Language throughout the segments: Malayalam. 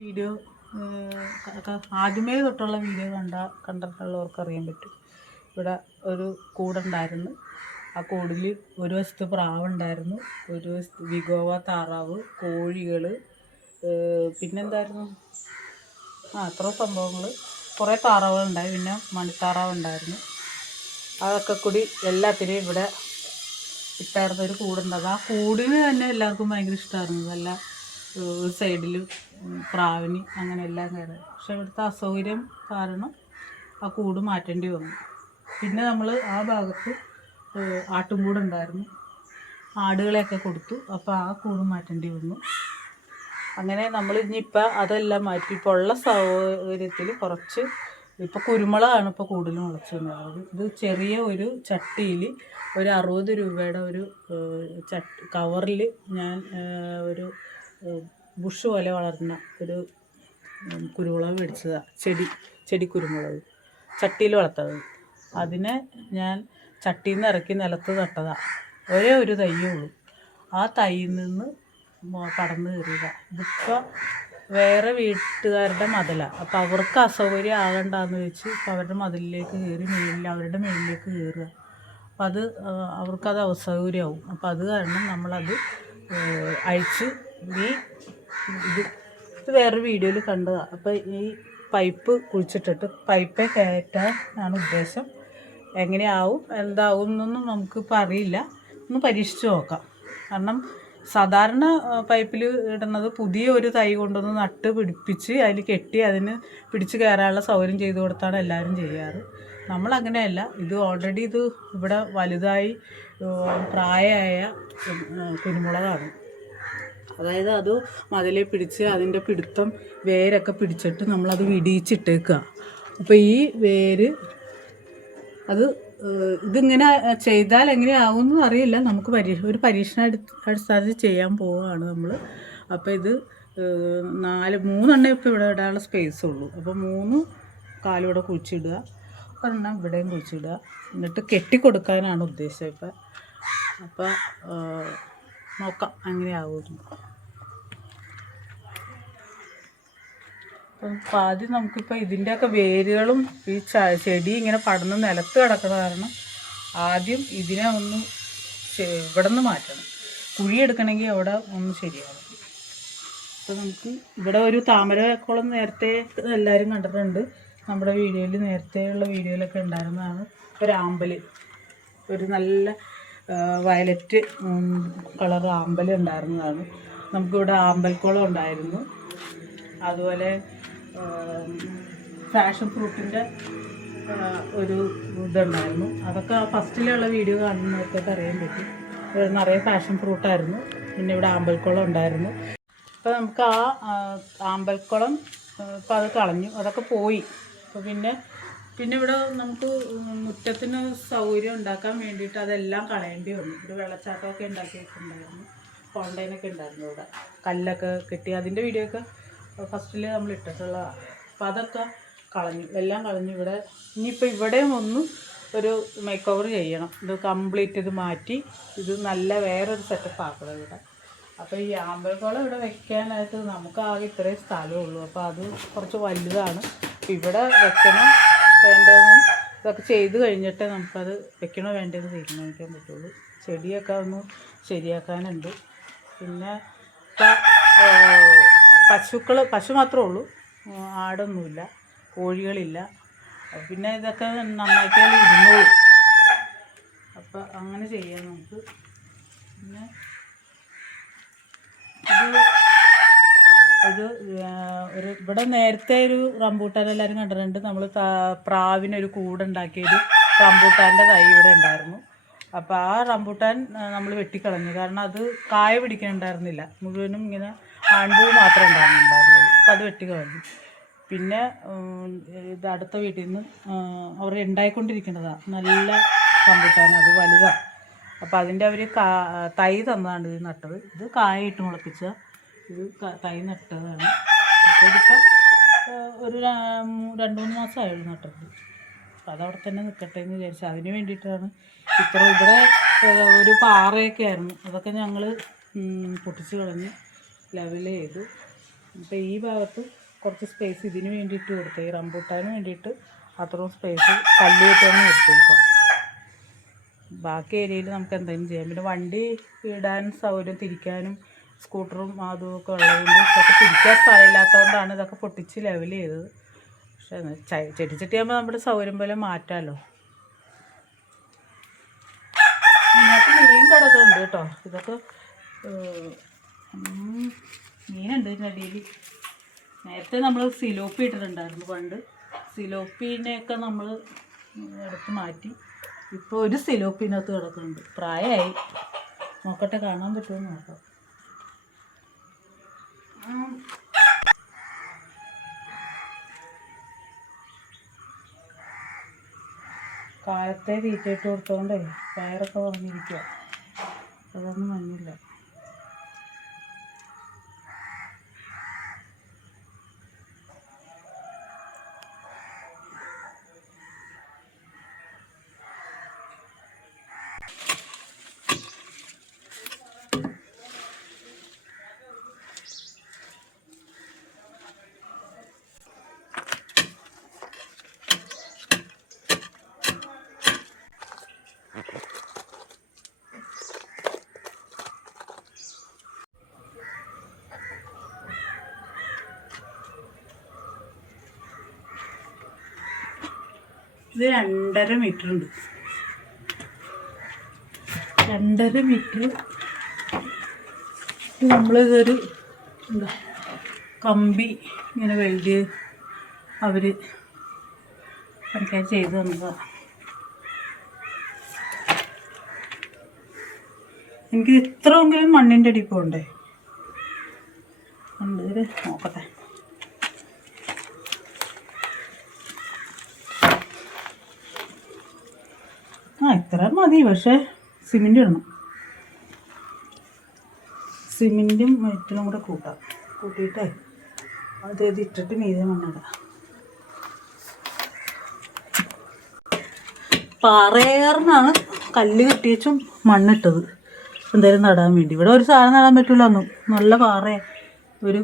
വീഡിയോ ആദ്യമേ തൊട്ടുള്ള വീഡിയോ കണ്ട കണ്ടിട്ടുള്ളവർക്ക് അറിയാൻ പറ്റും. ഇവിടെ ഒരു കൂടുണ്ടായിരുന്നു. ആ കൂടിൽ ഒരു വശത്ത് പ്രാവുണ്ടായിരുന്നു ഒരു വശത്ത് വിഗോവ താറാവ് കോഴികൾ പിന്നെന്തായിരുന്നു? ആ അത്ര സംഭവങ്ങൾ. കുറേ താറാവുകളുണ്ടായി പിന്നെ മണിത്താറാവ് ഉണ്ടായിരുന്നു അതൊക്കെ കൂടി എല്ലാത്തിനെയും ഇവിടെ ഇട്ടായിരുന്ന ഒരു കൂടുണ്ടത് ആ കൂടിന് തന്നെ എല്ലാവർക്കും ഭയങ്കര ഇഷ്ടമായിരുന്നു. നല്ല ഒരു സൈഡിൽ പ്രാവിന് അങ്ങനെ എല്ലാം കയറി പക്ഷെ ഇവിടുത്തെ അസൗകര്യം കാരണം ആ കൂട് മാറ്റേണ്ടി വന്നു. പിന്നെ നമ്മൾ ആ ഭാഗത്ത് ആട്ടുംകൂടുണ്ടായിരുന്നു. ആടുകളെയൊക്കെ കൊടുത്തു. അപ്പോൾ ആ കൂട് മാറ്റേണ്ടി വന്നു. അങ്ങനെ നമ്മൾ ഇനിയിപ്പോൾ അതെല്ലാം മാറ്റി. ഇപ്പോൾ ഉള്ള സൗകര്യത്തിൽ കുറച്ച് ഇപ്പോൾ കുരുമുളകാണ് ഇപ്പോൾ കൂടുതലും മുളച്ച് വന്നത്. ഇത് ചെറിയ ഒരു ചട്ടിയിൽ ഒരു അറുപത് രൂപയുടെ ഒരു ചട്ടി കവറിൽ ഞാൻ ഒരു ബുഷ് പോലെ വളർന്ന ഒരു കുരുമുളക് മേടിച്ചതാണ് ചെടി ചെടി കുരുമുളക്. ചട്ടിയിൽ വളർത്തത്. അതിനെ ഞാൻ ചട്ടിയിൽ നിന്ന് ഇറക്കി നിലത്ത് നട്ടതാണ് ഒരേ ഒരു തയ്യേ ഉള്ളൂ. ആ തൈയിൽ നിന്ന് കടന്നു കയറിയതാണ് ഇതിപ്പോൾ വേറെ വീട്ടുകാരുടെ മതിലാണ് അപ്പോൾ അവർക്ക് അസൗകര്യം ആകണ്ടെന്ന് വെച്ച് ഇപ്പോൾ അവരുടെ മതിലിലേക്ക് കയറി മേളിൽ അവരുടെ മേളിലേക്ക് കയറുക. അപ്പം അത് അവർക്കത് അസൗകര്യമാവും അപ്പോൾ അത് കാരണം നമ്മളത് അഴിച്ച് ഈ ഇത് വേറൊരു വീഡിയോയിൽ കണ്ടതാണ് അപ്പോൾ ഈ പൈപ്പ് കുഴിച്ചിട്ടിട്ട് പൈപ്പേ കയറ്റാൻ ആണ് ഉദ്ദേശം. എങ്ങനെയാവും എന്താവും എന്നൊന്നും നമുക്കിപ്പോൾ അറിയില്ല. ഒന്ന് പരീക്ഷിച്ച് നോക്കാം. കാരണം സാധാരണ പൈപ്പിൽ ഇടുന്നത് പുതിയ ഒരു തൈ കൊണ്ടുവന്ന് നട്ട് പിടിപ്പിച്ച് അതിൽ കെട്ടി അതിന് പിടിച്ച് കയറാനുള്ള സൗകര്യം ചെയ്തു കൊടുത്താണ് എല്ലാവരും ചെയ്യാറ്. നമ്മളങ്ങനെയല്ല ഇത് ഓൾറെഡി ഇത് ഇവിടെ വലുതായി പ്രായമായ കുരുമുളകാണ്. അതായത് അത് മതിലെ പിടിച്ച് അതിന്റെ പിടുത്തം വേരൊക്കെ പിടിച്ചിട്ട് നമ്മളത് വിടിയിച്ചിട്ടേക്കുക അപ്പോൾ ഈ വേര് അത് ഇതിങ്ങനെ ചെയ്താൽ എങ്ങനെയാവുമെന്ന് അറിയില്ല. നമുക്ക് പരീക്ഷ ഒരു പരീക്ഷണ അടി- അടിസ്ഥാനത്തിൽ ചെയ്യാൻ പോവുകയാണ് നമ്മൾ അപ്പോൾ ഇത് നാല് മൂന്നെണ്ണം ഇപ്പോൾ ഇവിടെ ഇടാനുള്ള സ്പേസ് ഉള്ളൂ. അപ്പോൾ മൂന്ന് കാലിവിടെ കുഴിച്ചിടുക. ഒരെണ്ണം ഇവിടെയും കുഴിച്ചിടുക. എന്നിട്ട് കെട്ടിക്കൊടുക്കാനാണ് ഉദ്ദേശം ഇപ്പം. അപ്പോൾ നോക്കാം. എങ്ങനെയാവുമെന്ന് അപ്പം ആദ്യം നമുക്കിപ്പോൾ ഇതിന്റെയൊക്കെ വേരുകളും ഈ ചെടി ഇങ്ങനെ പടന്ന് നിലത്ത് കിടക്കുന്ന കാരണം ആദ്യം ഇതിനെ ഒന്ന് ഇവിടെ നിന്ന് മാറ്റണം. കുഴിയെടുക്കണമെങ്കിൽ അവിടെ ഒന്ന് ശരിയാവും അപ്പോൾ നമുക്ക് ഇവിടെ ഒരു താമരക്കുളം നേരത്തെ എല്ലാവരും കണ്ടിട്ടുണ്ട്. നമ്മുടെ വീഡിയോയിൽ നേരത്തെയുള്ള വീഡിയോയിലൊക്കെ ഉണ്ടായിരുന്നതാണ്. ഒരു ആമ്പൽ ഒരു നല്ല വയലറ്റ് കളർ ആമ്പൽ ഉണ്ടായിരുന്നതാണ്. നമുക്കിവിടെ ആമ്പൽക്കുളം ഉണ്ടായിരുന്നു. അതുപോലെ ഫാഷൻ ഫ്രൂട്ടിന്റെ ഒരു ഇതുണ്ടായിരുന്നു. അതൊക്കെ ഫസ്റ്റിലുള്ള വീഡിയോ കാണുന്നവർക്കൊക്കെ അറിയാൻ പറ്റും. നിറയെ ഫാഷൻ ഫ്രൂട്ടായിരുന്നു. പിന്നെ ഇവിടെ ആമ്പൽക്കുളം ഉണ്ടായിരുന്നു. അപ്പോൾ നമുക്ക് ആ ആ, ആമ്പൽക്കുളം ഇപ്പം അത് കളഞ്ഞു. അതൊക്കെ പോയി. അപ്പോൾ പിന്നെ പിന്നെ ഇവിടെ നമുക്ക് മുറ്റത്തിന് സൗകര്യം ഉണ്ടാക്കാൻ വേണ്ടിയിട്ട് അതെല്ലാം കളയേണ്ടി വന്നു. ഇവിടെ വെള്ളച്ചാട്ടമൊക്കെ ഉണ്ടാക്കിയിട്ടുണ്ടായിരുന്നു. ഫൗണ്ടൈനൊക്കെ ഉണ്ടായിരുന്നു ഇവിടെ. കല്ലൊക്കെ കിട്ടി. അതിന്റെ വീഡിയോ ഒക്കെ ഫസ്റ്റിൽ നമ്മൾ ഇട്ടിട്ടുള്ളതാണ് അപ്പം അതൊക്കെ കളഞ്ഞു എല്ലാം കളഞ്ഞു ഇവിടെ ഇനിയിപ്പോൾ ഇവിടെയും ഒന്ന് ഒരു മേക്ക് ഓവർ ചെയ്യണം. ഇത് കംപ്ലീറ്റ് ഇത് മാറ്റി ഇത് നല്ല വേറൊരു സെറ്റപ്പ് ആക്കണം ഇവിടെ. അപ്പോൾ ഈ ആമ്പൽക്കുളം ഇവിടെ വെക്കാനായിട്ട് നമുക്ക് ആകെ ഇത്രയും സ്ഥലമേ ഉള്ളൂ അപ്പോൾ അത് കുറച്ച് വലുതാണ്. ഇവിടെ വെക്കണം വേണ്ടതെന്ന് ഇതൊക്കെ ചെയ്ത് കഴിഞ്ഞിട്ടേ നമുക്കത് വെക്കണോ വേണ്ടതെന്ന് തീരുമാനിക്കാൻ പറ്റുള്ളൂ. ചെടിയൊക്കെ ഒന്ന് ശരിയാക്കാനുണ്ട്. പിന്നെ ഇപ്പം പശുക്കൾ പശു മാത്രമേ ഉള്ളൂ. ആടൊന്നുമില്ല കോഴികളില്ല. പിന്നെ ഇതൊക്കെ നന്നാക്കിയാൽ ഇരുന്നു അപ്പം അങ്ങനെ ചെയ്യാം നമുക്ക്. പിന്നെ ഇത് ഇത് ഒരു ഇവിടെ നേരത്തെ ഒരു റംബൂട്ടാൻ എല്ലാവരും കണ്ടിട്ടുണ്ട്. നമ്മൾ പ്രാവിനൊരു കൂടുണ്ടാക്കിയൊരു റംബൂട്ടാന്റെ തൈ ഇവിടെ ഉണ്ടായിരുന്നു. അപ്പോൾ ആ റംബൂട്ടാൻ നമ്മൾ വെട്ടിക്കളഞ്ഞു. കാരണം അത് കായ പിടിക്കാനുണ്ടായിരുന്നില്ല മുഴുവനും ഇങ്ങനെ ആൺപൂ മാത്രമേ ഉണ്ടാകുന്നുണ്ടായിരുന്നുള്ളൂ അപ്പോൾ അത് വെട്ടിക്കളഞ്ഞു പിന്നെ ഇത് അടുത്ത വീട്ടിൽ നിന്ന് അവർ ഉണ്ടായിക്കൊണ്ടിരിക്കുന്നതാണ് നല്ല കമ്പിട്ടാണ്. അത് വലുതാണ് അപ്പോൾ അതിന്റെ അവർ കാ തൈ തന്നതാണ് ഇത് നട്ടത്. ഇത് കായയിട്ട് മുളപ്പിച്ച ഇത് തൈ നട്ടതാണ്. അപ്പോൾ ഇതിപ്പം ഒരു രണ്ട് മൂന്ന് മാസമായുള്ളൂ നട്ടത്. അപ്പോൾ അതവിടെ തന്നെ നിൽക്കട്ടെ എന്ന് വിചാരിച്ചു. അതിന് വേണ്ടിയിട്ടാണ് ഇത്ര ഇവിടെ ഒരു പാറയൊക്കെ ആയിരുന്നു. അതൊക്കെ ഞങ്ങൾ പൊട്ടിച്ച് കളഞ്ഞ് ലെവൽ ചെയ്തു. അപ്പോൾ ഈ ഭാഗത്ത് കുറച്ച് സ്പേസ് ഇതിന് വേണ്ടിയിട്ട് കൊടുത്തു. ഈ റംബൂട്ടാന് വേണ്ടിയിട്ട് അത്രയും സ്പേസ് കല്ല് കെട്ടാണ് കൊടുത്തേക്കുക. ബാക്കി ഏരിയയിൽ നമുക്ക് എന്തെങ്കിലും ചെയ്യാം. പിന്നെ വണ്ടി ഇടാൻ സൗകര്യം തിരിക്കാനും സ്കൂട്ടറും അതും ഒക്കെ ഉള്ളതുകൊണ്ട് ഇതൊക്കെ തിരിക്കാൻ സ്ഥലമില്ലാത്തതുകൊണ്ടാണ് ഇതൊക്കെ പൊട്ടിച്ച് ലെവൽ ചെയ്തത്. പക്ഷേ ചെടി ചെട്ടിയാകുമ്പോൾ നമ്മുടെ സൗകര്യം പോലെ മാറ്റാമല്ലോ ഇതിനകത്ത് മീൻ കിടക്കുന്നുണ്ട് കേട്ടോ. ഇതൊക്കെ മീനുണ്ട് അടിയിൽ നേരത്തെ നമ്മൾ സിലോപ്പി ഇട്ടിട്ടുണ്ടായിരുന്നു പണ്ട്. സിലോപ്പീനെയൊക്കെ നമ്മൾ എടുത്ത് മാറ്റി. ഇപ്പോൾ ഒരു സിലോപ്പിനകത്ത് കിടക്കുന്നുണ്ട്. പ്രായമായി നോക്കട്ടെ കാണാൻ പറ്റുമോ നോക്കാം. കാലത്തെ തീറ്റയിട്ട് കൊടുത്തോണ്ടേ പയറൊക്കെ പറഞ്ഞിരിക്കുക അതൊന്നും മഞ്ഞില്ല ഇത് രണ്ടര മീറ്റർ ഉണ്ട്. രണ്ടര മീറ്റർ. നമ്മളിതൊരു എന്താ കമ്പി ഇങ്ങനെ വെൽഡ് അവർ പണിക്കാർ ചെയ്ത് തന്നതാണ് എനിക്ക് ഇത്രയെങ്കിലും മണ്ണിന്റെ അടി പോകണ്ടേ ഉണ്ട് നോക്കട്ടെ ആ ഇത്ര മതി പക്ഷേ സിമെന്റ് ഇടണം. സിമെന്റും മെറ്റിലും കൂടെ കൂട്ടാം. കൂട്ടിയിട്ടേ അത് ഇത് ഇട്ടിട്ട് മീതെ മണ്ണിടാം. പാറയേറിനാണ് കല്ല് കെട്ടിയച്ചും മണ്ണിട്ടത്. എന്തായാലും നടാൻ വേണ്ടി. ഇവിടെ ഒരു സാധനം നടാൻ പറ്റില്ല ഒന്നും നല്ല പാറയാ. ഒരു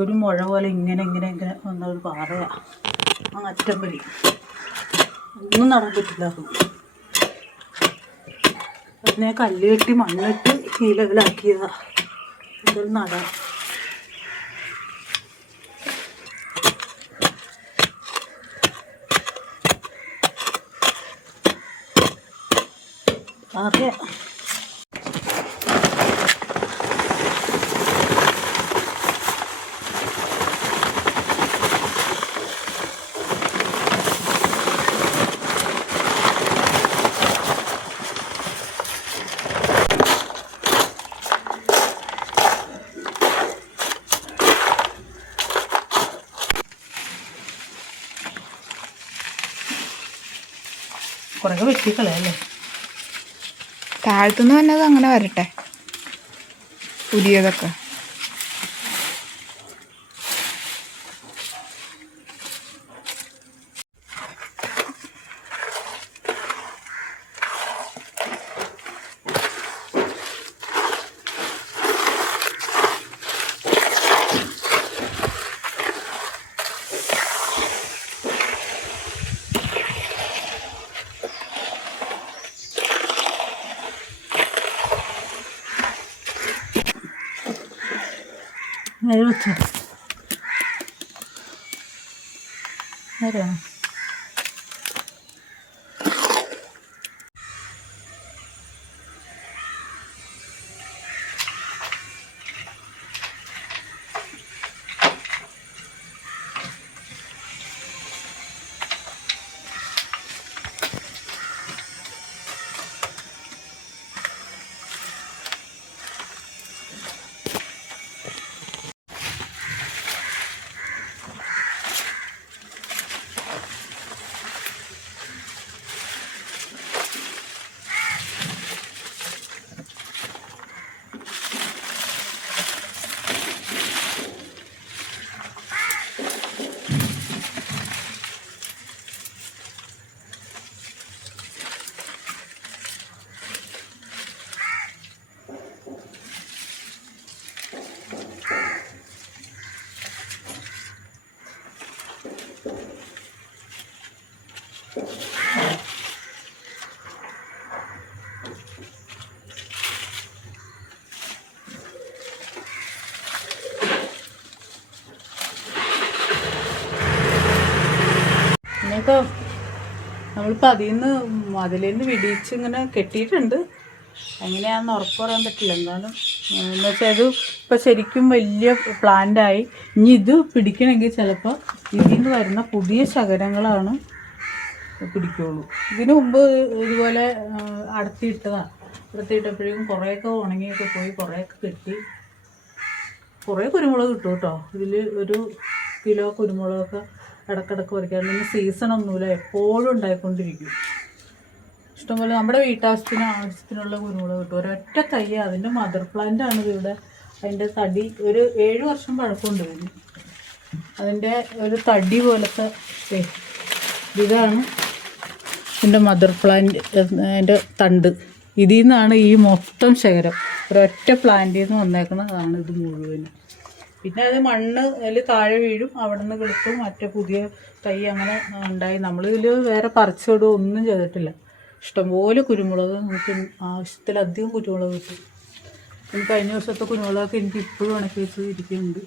ഒരു മുഴ പോലെ ഇങ്ങനെ ഇങ്ങനെ ഇങ്ങനെ വന്ന ഒരു പാറയാ. ആ അറ്റം വരി ഒന്നും നടാൻ പറ്റില്ല അതിനെ കല്ല് മണ്ണിട്ട് ഇലകളാക്കിയതാ ഇതൊരു നടാം. അതെ കുറേ വെട്ടിക്കളയല്ലേ താഴത്തുനിന്ന് വന്നത് അങ്ങനെ വരട്ടെ. പുതിയതൊക്കെ. Meron. ഇനിയിപ്പോൾ നമ്മളിപ്പോൾ അതിൽ നിന്ന് അതിൽ നിന്ന് വിടിയിച്ച് ഇങ്ങനെ കെട്ടിയിട്ടുണ്ട്. എങ്ങനെയാണെന്ന് ഉറപ്പ് പറയാൻ പറ്റില്ല. എന്നാലും എന്ന് വെച്ചാൽ ഇത് ഇപ്പോൾ ശരിക്കും വലിയ പ്ലാന്റായി ഇനി ഇത് പിടിക്കണമെങ്കിൽ ചിലപ്പോൾ ഇതിൽ നിന്ന് വരുന്ന പുതിയ ശകരങ്ങളാണ് പിടിക്കുള്ളൂ. ഇതിനു മുമ്പ് ഇതുപോലെ അടുത്തിട്ടതാണ് അടത്തിയിട്ടപ്പോഴേക്കും കുറേയൊക്കെ ഉണങ്ങിയൊക്കെ പോയി കുറേയൊക്കെ കെട്ടി. കുറേ കുരുമുളക് കിട്ടും കേട്ടോ. ഇതിൽ ഒരു കിലോ കുരുമുളകൊക്കെ ഇടക്കിടക്ക് പറിക്കാറുണ്ട് ഇന്ന് സീസണൊന്നുമില്ല എപ്പോഴും ഉണ്ടായിക്കൊണ്ടിരിക്കും. ഇഷ്ടംപോലെ നമ്മുടെ വീട്ടാവശ്യത്തിന് ആവശ്യത്തിനുള്ള കുരുമുളക് കിട്ടും. ഒരൊറ്റ തൈ അതിന്റെ മദർ പ്ലാന്റ് ആണ് ഇവിടെ. അതിന്റെ തടി ഒരു ഏഴ് വർഷം പഴക്കമുണ്ട് ഇതിന് അതിന്റെ ഒരു തടി പോലത്തെ ഇതാണ് എന്റെ മദർ പ്ലാന്റ് എന്റെ തണ്ട്. ഇതിൽ നിന്നാണ് ഈ മൊത്തം ശേഖരം. ഒരൊറ്റ പ്ലാന്റിൽ നിന്ന് വന്നേക്കുന്നതാണ് ഇത് മുഴുവനും. പിന്നെ അത് മണ്ണ് അതിൽ താഴെ വീഴും അവിടെ നിന്ന് കിളുത്തും മറ്റേ പുതിയ തൈ അങ്ങനെ ഉണ്ടായി. നമ്മളിതിൽ വേറെ പറിച്ചിടുക ഒന്നും ചെയ്തിട്ടില്ല. ഇഷ്ടംപോലെ കുരുമുളക് നമുക്ക് ആവശ്യത്തിലധികം കുരുമുളക് കിട്ടും. പിന്നെ കഴിഞ്ഞ വർഷത്തെ കുരുമുളകൊക്കെ എനിക്ക് ഇപ്പോഴും ഉണക്കി വെച്ച് ഇരിക്കുന്നുണ്ട്.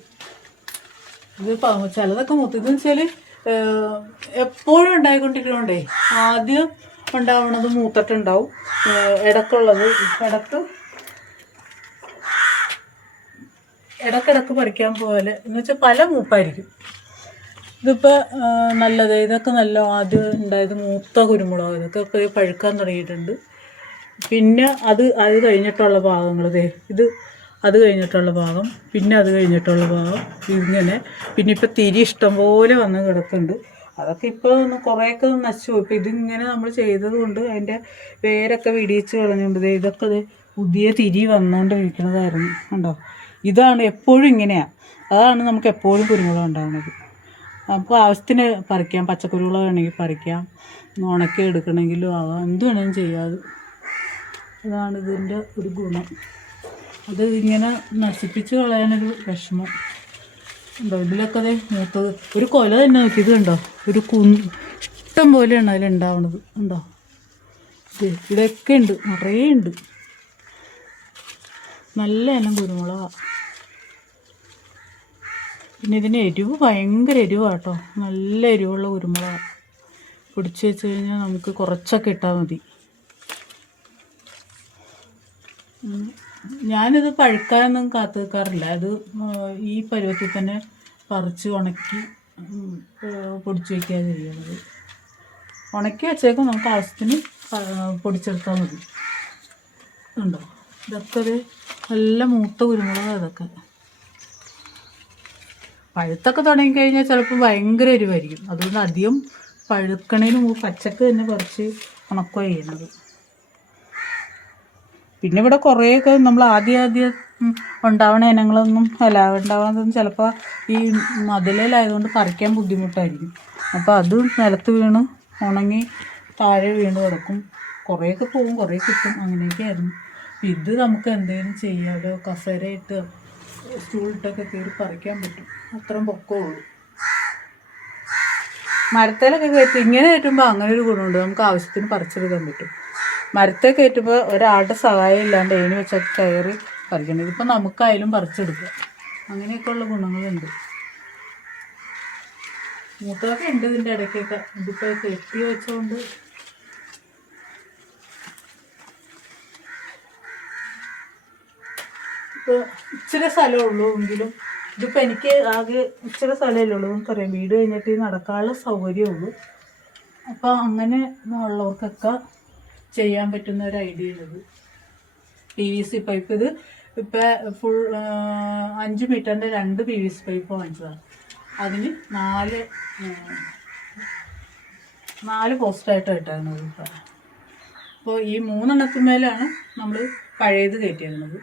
ഇത് ചിലതൊക്കെ മൊത്തം വെച്ചാൽ എപ്പോഴും ഉണ്ടായിക്കൊണ്ടിരിക്കണോണ്ടേ ആദ്യം ഉണ്ടാവണത് മൂത്തട്ടുണ്ടാവും. ഇടക്കുള്ളത് ഇടയ്ക്ക് ഇടക്കിടക്ക് പറിക്കാൻ പോലെ എന്ന് വെച്ചാൽ പല മൂപ്പായിരിക്കും. ഇതിപ്പോൾ നല്ലത്. ഇതൊക്കെ നല്ല ആദ്യം ഉണ്ടായത് മൂത്ത കുരുമുളക്. ഇതൊക്കെ പഴുക്കാൻ തുടങ്ങിയിട്ടുണ്ട്. പിന്നെ അത് അത് കഴിഞ്ഞിട്ടുള്ള ഭാഗങ്ങൾ ദേ ഇത് അത് കഴിഞ്ഞിട്ടുള്ള ഭാഗം പിന്നെ അത് കഴിഞ്ഞിട്ടുള്ള ഭാഗം ഇങ്ങനെ പിന്നെ ഇപ്പോൾ തിരി ഇഷ്ടം പോലെ വന്ന് കിടക്കുന്നുണ്ട്. അതൊക്കെ ഇപ്പോൾ ഒന്ന് കുറേയൊക്കെ നശിച്ചു പോയി. ഇപ്പോൾ ഇതിങ്ങനെ നമ്മൾ ചെയ്തത് കൊണ്ട് അതിന്റെ വേരൊക്കെ വിടിയിച്ച് കളഞ്ഞുകൊണ്ട് ഇതൊക്കെ പുതിയ തിരി വന്നുകൊണ്ടിരിക്കുന്നതായിരുന്നു കണ്ടോ? ഇതാണ് എപ്പോഴും ഇങ്ങനെയാണ് അതാണ് നമുക്ക് എപ്പോഴും കുരുമുളക് ഉണ്ടാകുന്നത് അപ്പോൾ ആവശ്യത്തിന് പറിക്കാം പച്ചക്കുരുമുളക് വേണമെങ്കിൽ പറിക്കാം ഉണക്കി എടുക്കണമെങ്കിലും ആവാം എന്ത് വേണമെങ്കിലും ചെയ്യാം. അതാണ് ഇതിന്റെ ഒരു ഗുണം. അത് ഇങ്ങനെ നശിപ്പിച്ച് കളയാനൊരു വിഷമം. ഉണ്ടോ? ഇതിലൊക്കെ അതെ മൂത്തത്. ഒരു കൊല തന്നെ നോക്കി. ഇത് കണ്ടോ? ഒരു കു ഇഷ്ടം പോലെയാണ് അതിലുണ്ടാവണത് ഉണ്ടോ? ഇത് ഇതൊക്കെ ഉണ്ട്. നിറയെ ഉണ്ട്. നല്ല ഇനം കുരുമുളകാണ് പിന്നെ ഇതിന് എരിവ് ഭയങ്കര എരിവാട്ടോ നല്ല എരിവുള്ള കുരുമുളകാണ് പിടിച്ച് വെച്ച് കഴിഞ്ഞാൽ നമുക്ക് കുറച്ചൊക്കെ ഇട്ടാൽ മതി. ഞാനിത് പഴുക്കാനൊന്നും കാത്തു നിൽക്കാറില്ല അത് ഈ പരുവത്തിൽ തന്നെ പറിച്ച് ഉണക്കി പൊടിച്ചു വയ്ക്കാൻ ചെയ്യുന്നത് ഉണക്കി വെച്ചേക്കും. നമുക്ക് ആവശ്യത്തിന് പൊടിച്ചെടുത്താൽ മതി. ഉണ്ടോ? ഇതൊക്കെ ഒരു നല്ല മൂത്ത കുരുമുളകാണ് ഇതൊക്കെ. പഴുത്തൊക്കെ തുടങ്ങിക്കഴിഞ്ഞാൽ ചിലപ്പോൾ ഭയങ്കര എരിവായിരിക്കും. അതുകൊണ്ട് അധികം പഴുക്കണേന് പച്ചക്ക് തന്നെ കുറച്ച് ഉണക്കുക ചെയ്യുന്നത് പിന്നെ ഇവിടെ കുറേയൊക്കെ നമ്മൾ ആദ്യം ആദ്യം ഉണ്ടാവണ ഇനങ്ങളൊന്നും അല്ല ഉണ്ടാവണതൊന്നും ചിലപ്പോൾ ഈ മതിലിലായതുകൊണ്ട് പറിക്കാൻ ബുദ്ധിമുട്ടായിരിക്കും. അപ്പോൾ അത് നിലത്ത് വീണ് ഉണങ്ങി താഴെ വീണ് കിടക്കും. കുറേയൊക്കെ പോവും കുറേ കിട്ടും. അങ്ങനെയൊക്കെ ആയിരുന്നു ഇത് നമുക്ക് എന്തെങ്കിലും ചെയ്യാതെ കസേരയിട്ട് സ്റ്റൂളിട്ടൊക്കെ കയറി പറിക്കാൻ പറ്റും. അത്രയും പൊക്കമുള്ളൂ. മരത്തേലൊക്കെ കയറ്റി ഇങ്ങനെ കയറ്റുമ്പോൾ അങ്ങനെ ഒരു ഗുണമുണ്ട്. നമുക്ക് ആവശ്യത്തിന് പറിച്ചെടുക്കാൻ പറ്റും. മരത്തെ കയറ്റുമ്പോൾ ഒരാളുടെ സഹായം ഇല്ലാണ്ട് ഏണി വെച്ചൊക്കെ കയറി പറിക്കണം. ഇതിപ്പോൾ നമുക്കായാലും പറിച്ചെടുക്കാം. അങ്ങനെയൊക്കെയുള്ള ഗുണങ്ങളുണ്ട്. മൂത്തൊക്കെ ഉണ്ട് ഇതിന്റെ ഇടയ്ക്കൊക്കെ. ഇതിപ്പോൾ കെട്ടി വെച്ചുകൊണ്ട് ഇച്ചിരി സ്ഥലമേ ഉള്ളൂ എങ്കിലും ഇതിപ്പോൾ എനിക്ക് ആകെ ഇച്ചിരി സ്ഥലമേ ഉള്ളൂ നമുക്കറിയാം വീട് കഴിഞ്ഞിട്ട് നടക്കാനുള്ള സൗകര്യമേ ഉള്ളൂ. അപ്പോൾ അങ്ങനെ ഉള്ളവർക്കൊക്കെ ചെയ്യാൻ പറ്റുന്ന ഒരു ഐഡിയ ഉള്ളത് പി വി സി പൈപ്പ് ഇത് ഇപ്പം ഫുൾ അഞ്ച് മീറ്ററിന്റെ രണ്ട് പി വി സി പൈപ്പ് വാങ്ങിച്ചതാണ് അതിന് നാല് നാല് പോസ്റ്റായിട്ട് ഇട്ടായിരുന്നത് ഇപ്പോൾ ഈ മൂന്നെണ്ണത്തിന്മേലാണ് നമ്മൾ പഴയത് കയറ്റിയിരുന്നത്.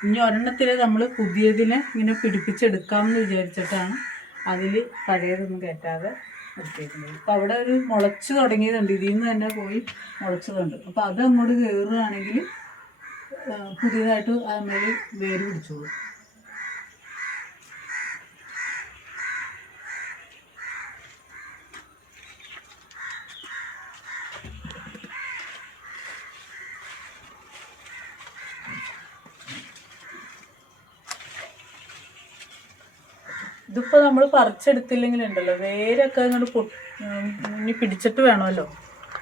ഇനി ഒരെണ്ണത്തിൽ നമ്മൾ പുതിയതിനെ ഇങ്ങനെ പിടിപ്പിച്ചെടുക്കാമെന്ന് വിചാരിച്ചിട്ടാണ് അതിൽ പഴയതൊന്നും കയറ്റാതെ നിർത്തിയിരിക്കുന്നത് അപ്പോൾ അവിടെ ഒരു മുളച്ച് തുടങ്ങിയതുണ്ട്. ഇതിൽ നിന്ന് തന്നെ പോയി മുളച്ചതുണ്ട് അപ്പോൾ അത് അങ്ങോട്ട് കയറുകയാണെങ്കിൽ പുതിയതായിട്ട് അതിന്മേൽ വേര് പിടിച്ചോളും ഇതിപ്പോൾ നമ്മൾ പറിച്ചെടുത്തില്ലെങ്കിലുണ്ടല്ലോ. വേരൊക്കെ ഇങ്ങോട്ട് പിടിച്ചിട്ട് വേണമല്ലോ.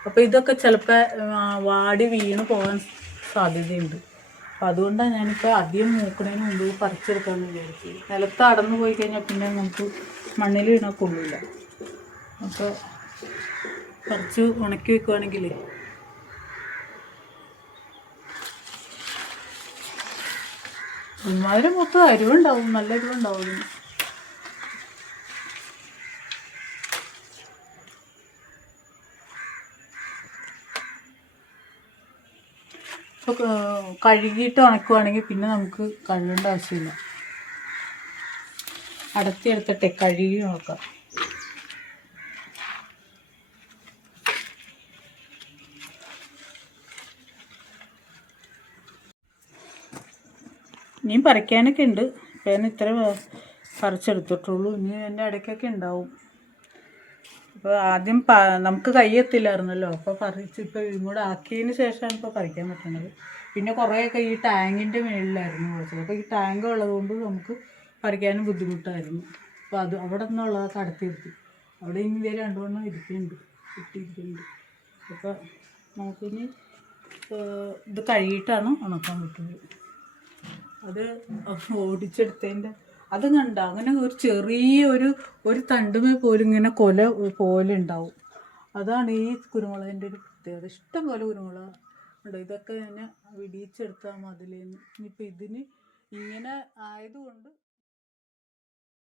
അപ്പോൾ ഇതൊക്കെ ചിലപ്പോൾ വാടി വീണ് പോകാൻ സാധ്യതയുണ്ട്. അപ്പം അതുകൊണ്ടാണ് ഞാനിപ്പോൾ അധികം മൂക്കണതിന് മുമ്പ് പറിച്ചെടുക്കാമെന്ന് വിചാരിച്ചത്. നിലത്ത് അടന്നു പോയി കഴിഞ്ഞാൽ പിന്നെ നമുക്ക് മണ്ണിൽ വീണാൽ കൊള്ളില്ല അപ്പോൾ പറിച്ച് ഉണക്കി വെക്കുവാണെങ്കിൽ ഒരുമാതിരി മൊത്തം അരിവുണ്ടാവും. നല്ല അരിവുണ്ടാവും ഇതിന്. ഇപ്പൊ കഴുകിയിട്ട് ഉണക്കുവാണെങ്കിൽ പിന്നെ നമുക്ക് കഴുകേണ്ട ആവശ്യമില്ല. അടത്തി എടുത്തിട്ടെ കഴുകി ഉണക്കാം. ഇനിയും പറിക്കാനൊക്കെ ഉണ്ട്. ഇപ്പം ഇത്ര പറിച്ചെടുത്തിട്ടുള്ളൂ. ഇനി എന്റെ ഇടയ്ക്കൊക്കെ ഉണ്ടാവും. അപ്പോൾ ആദ്യം പ നമുക്ക് കയ്യെത്തില്ലായിരുന്നല്ലോ. അപ്പോൾ പറിച്ച് ഇപ്പോൾ ഇതും കൂടെ ആക്കിയതിന് ശേഷമാണ് ഇപ്പോൾ പറിക്കാൻ പറ്റുന്നത് പിന്നെ കുറേയൊക്കെ ഈ ടാങ്കിന്റെ മേളിലായിരുന്നു കുറച്ചത് അപ്പോൾ ഈ ടാങ്ക് ഉള്ളതുകൊണ്ട് നമുക്ക് പറിക്കാനും ബുദ്ധിമുട്ടായിരുന്നു. അപ്പോൾ അത് അവിടെ നിന്നുള്ളതൊക്കെ അടുത്തിരുത്തി അവിടെ ഇനി ഇതേ രണ്ടുമണ്ണം ഇരിക്കുന്നുണ്ട് ഇട്ടിരിക്കുന്നുണ്ട് അപ്പോൾ നമുക്കിനി ഇത് കഴുകിയിട്ടാണ് ഉണക്കാൻ പറ്റുന്നത്. അത് ഓടിച്ചെടുത്തതിന്റെ അത് കണ്ട അങ്ങനെ ഒരു ചെറിയ ഒരു ഒരു തണ്ടുമേ പോലും ഇങ്ങനെ കൊല പോലെ ഉണ്ടാവും. അതാണ് ഈ കുരുമുളകിന്റെ ഒരു പ്രത്യേകത. ഇഷ്ടം പോലെ കുരുമുളക് ഉണ്ട്. ഇതൊക്കെ ഞാൻ വിടിയിച്ചെടുത്താൽ മതിലേന്ന്. ഇനിയിപ്പോൾ ഇതിന് ഇങ്ങനെ ആയതുകൊണ്ട്